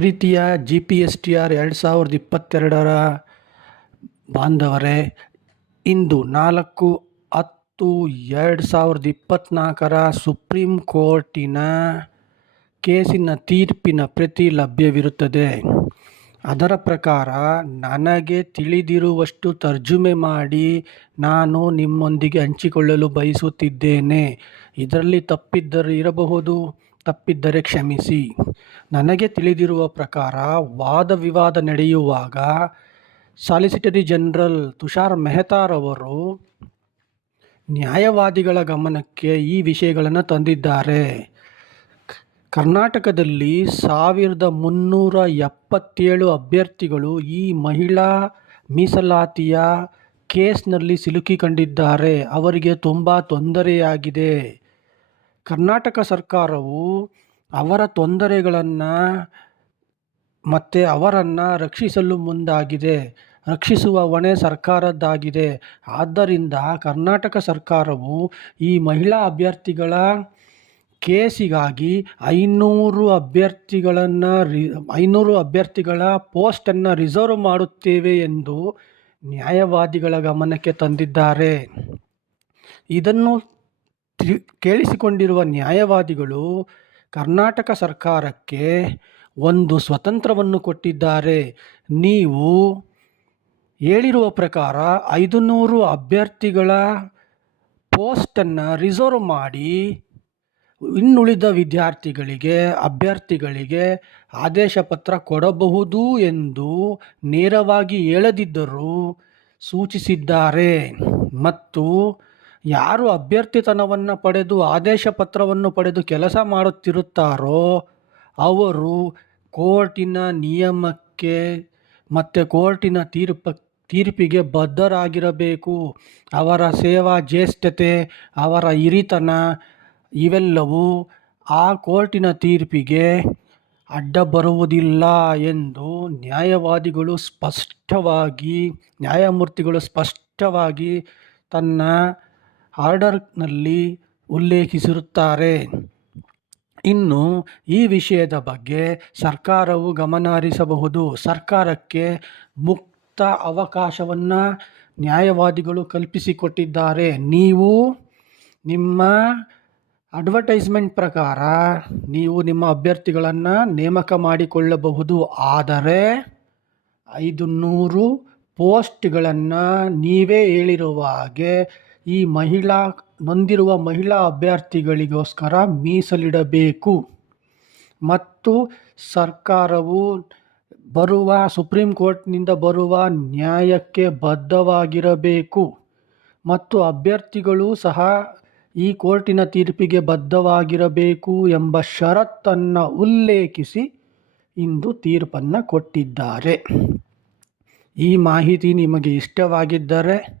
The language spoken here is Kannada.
ಪ್ರೀತಿಯ G P S T R ಎರಡು ಸಾವಿರದ ಇಪ್ಪತ್ತೆರಡರ ಬಾಂಧವರೇ, ಇಂದು ನಾಲ್ಕು ಹತ್ತು ಎರಡು ಸಾವಿರದ ಇಪ್ಪತ್ತ್ನಾಲ್ಕರ ಸುಪ್ರೀಂ ಕೋರ್ಟಿನ ಕೇಸಿನ ತೀರ್ಪಿನ ಪ್ರತಿ ಲಭ್ಯವಿರುತ್ತದೆ ಅದರ ಪ್ರಕಾರ ನನಗೆ ತಿಳಿದಿರುವಷ್ಟು ತರ್ಜುಮೆ ಮಾಡಿ ನಾನು ನಿಮ್ಮೊಂದಿಗೆ ಹಂಚಿಕೊಳ್ಳಲು ಬಯಸುತ್ತಿದ್ದೇನೆ. ಇದರಲ್ಲಿ ತಪ್ಪಿದ್ದರೂ ಇರಬಹುದು. ತಪ್ಪಿದ್ದರೆ ಕ್ಷಮಿಸಿ. ನನಗೆ ತಿಳಿದಿರುವ ಪ್ರಕಾರ ವಾದ ವಿವಾದ ನಡೆಯುವಾಗ ಸಾಲಿಸಿಟರಿ ಜನರಲ್ ತುಷಾರ್ ಮೆಹ್ತಾರವರು ನ್ಯಾಯವಾದಿಗಳ ಗಮನಕ್ಕೆ ಈ ವಿಷಯಗಳನ್ನು ತಂದಿದ್ದಾರೆ. ಕರ್ನಾಟಕದಲ್ಲಿ ಸಾವಿರದ ಮುನ್ನೂರ ಎಪ್ಪತ್ತೇಳು ಅಭ್ಯರ್ಥಿಗಳು ಈ ಮಹಿಳಾ ಮೀಸಲಾತಿಯ ಕೇಸ್ನಲ್ಲಿ ಸಿಲುಕಿಕೊಂಡಿದ್ದಾರೆ. ಅವರಿಗೆ ತುಂಬ ತೊಂದರೆಯಾಗಿದೆ. ಕರ್ನಾಟಕ ಸರ್ಕಾರವು ಅವರ ತೊಂದರೆಗಳನ್ನು ಮತ್ತು ಅವರನ್ನು ರಕ್ಷಿಸಲು ಮುಂದಾಗಿದೆ, ರಕ್ಷಿಸುವ ಹೊಣೆ ಸರ್ಕಾರದ್ದಾಗಿದೆ. ಆದ್ದರಿಂದ ಕರ್ನಾಟಕ ಸರ್ಕಾರವು ಈ ಮಹಿಳಾ ಅಭ್ಯರ್ಥಿಗಳ ಕೇಸಿಗಾಗಿ ಐನೂರು ಅಭ್ಯರ್ಥಿಗಳನ್ನು ರಿ, ಐನೂರು ಅಭ್ಯರ್ಥಿಗಳ ಪೋಸ್ಟನ್ನು ರಿಸರ್ವ್ ಮಾಡುತ್ತೇವೆ ಎಂದು ನ್ಯಾಯವಾದಿಗಳ ಗಮನಕ್ಕೆ ತಂದಿದ್ದಾರೆ. ಇದನ್ನು ತಿ ಕೇಳಿಸಿಕೊಂಡಿರುವ ನ್ಯಾಯವಾದಿಗಳು ಕರ್ನಾಟಕ ಸರ್ಕಾರಕ್ಕೆ ಒಂದು ಸ್ವತಂತ್ರವನ್ನು ಕೊಟ್ಟಿದ್ದಾರೆ. ನೀವು ಹೇಳಿರುವ ಪ್ರಕಾರ ಐದು ನೂರು ಅಭ್ಯರ್ಥಿಗಳ ಪೋಸ್ಟನ್ನು ರಿಸರ್ವ್ ಮಾಡಿ ಇನ್ನುಳಿದ ವಿದ್ಯಾರ್ಥಿಗಳಿಗೆ, ಅಭ್ಯರ್ಥಿಗಳಿಗೆ ಆದೇಶ ಪತ್ರ ಕೊಡಬಹುದು ಎಂದು ನೇರವಾಗಿ ಹೇಳದಿದ್ದರೂ ಸೂಚಿಸಿದ್ದಾರೆ. ಮತ್ತು ಯಾರು ಅಭ್ಯರ್ಥಿತನವನ್ನು ಪಡೆದು ಆದೇಶ ಪತ್ರವನ್ನು ಪಡೆದು ಕೆಲಸ ಮಾಡುತ್ತಿರುತ್ತಾರೋ ಅವರು ಕೋರ್ಟಿನ ನಿಯಮಕ್ಕೆ ಮತ್ತು ಕೋರ್ಟಿನ ತೀರ್ಪ, ತೀರ್ಪಿಗೆ ಬದ್ಧರಾಗಿರಬೇಕು. ಅವರ ಸೇವಾ, ಜ್ಯೇಷ್ಠತೆ, ಅವರ ಹಿರಿತನ ಇವೆಲ್ಲವೂ ಆ ಕೋರ್ಟಿನ ತೀರ್ಪಿಗೆ ಅಡ್ಡ ಬರುವುದಿಲ್ಲ ಎಂದು ನ್ಯಾಯವಾದಿಗಳು ಸ್ಪಷ್ಟವಾಗಿ, ನ್ಯಾಯಮೂರ್ತಿಗಳು ಸ್ಪಷ್ಟವಾಗಿ ತನ್ನ ಆರ್ಡರ್ನಲ್ಲಿ ಉಲ್ಲೇಖಿಸಿರುತ್ತಾರೆ. ಇನ್ನು ಈ ವಿಷಯದ ಬಗ್ಗೆ ಸರ್ಕಾರವು ಗಮನ ಹರಿಸಬಹುದು ಸರ್ಕಾರಕ್ಕೆ ಮುಕ್ತ ಅವಕಾಶವನ್ನು ನ್ಯಾಯವಾದಿಗಳು ಕಲ್ಪಿಸಿಕೊಟ್ಟಿದ್ದಾರೆ. ನೀವು ನಿಮ್ಮ ಅಡ್ವರ್ಟೈಸ್ಮೆಂಟ್ ಪ್ರಕಾರ ನೀವು ನಿಮ್ಮ ಅಭ್ಯರ್ಥಿಗಳನ್ನು ನೇಮಕ ಮಾಡಿಕೊಳ್ಳಬಹುದು. ಆದರೆ ಐದು ನೂರು ಪೋಸ್ಟ್ಗಳನ್ನು ನೀವೇ ಹೇಳಿರುವ ಹಾಗೆ ಈ ಮಹಿಳಾ, ನೊಂದಿರುವ ಮಹಿಳಾ ಅಭ್ಯರ್ಥಿಗಳಿಗೋಸ್ಕರ ಮೀಸಲಿಡಬೇಕು. ಮತ್ತು ಸರ್ಕಾರವು ಬರುವ, ಸುಪ್ರೀಂ ಕೋರ್ಟ್ನಿಂದ ಬರುವ ನ್ಯಾಯಕ್ಕೆ ಬದ್ಧವಾಗಿರಬೇಕು. ಮತ್ತು ಅಭ್ಯರ್ಥಿಗಳು ಸಹ ಈ ಕೋರ್ಟಿನ ತೀರ್ಪಿಗೆ ಬದ್ಧವಾಗಿರಬೇಕು ಎಂಬ ಷರತ್ತನ್ನು ಉಲ್ಲೇಖಿಸಿ ಇಂದು ತೀರ್ಪನ್ನು ಕೊಟ್ಟಿದ್ದಾರೆ. ಈ ಮಾಹಿತಿ ನಿಮಗೆ ಇಷ್ಟವಾಗಿದ್ದರೆ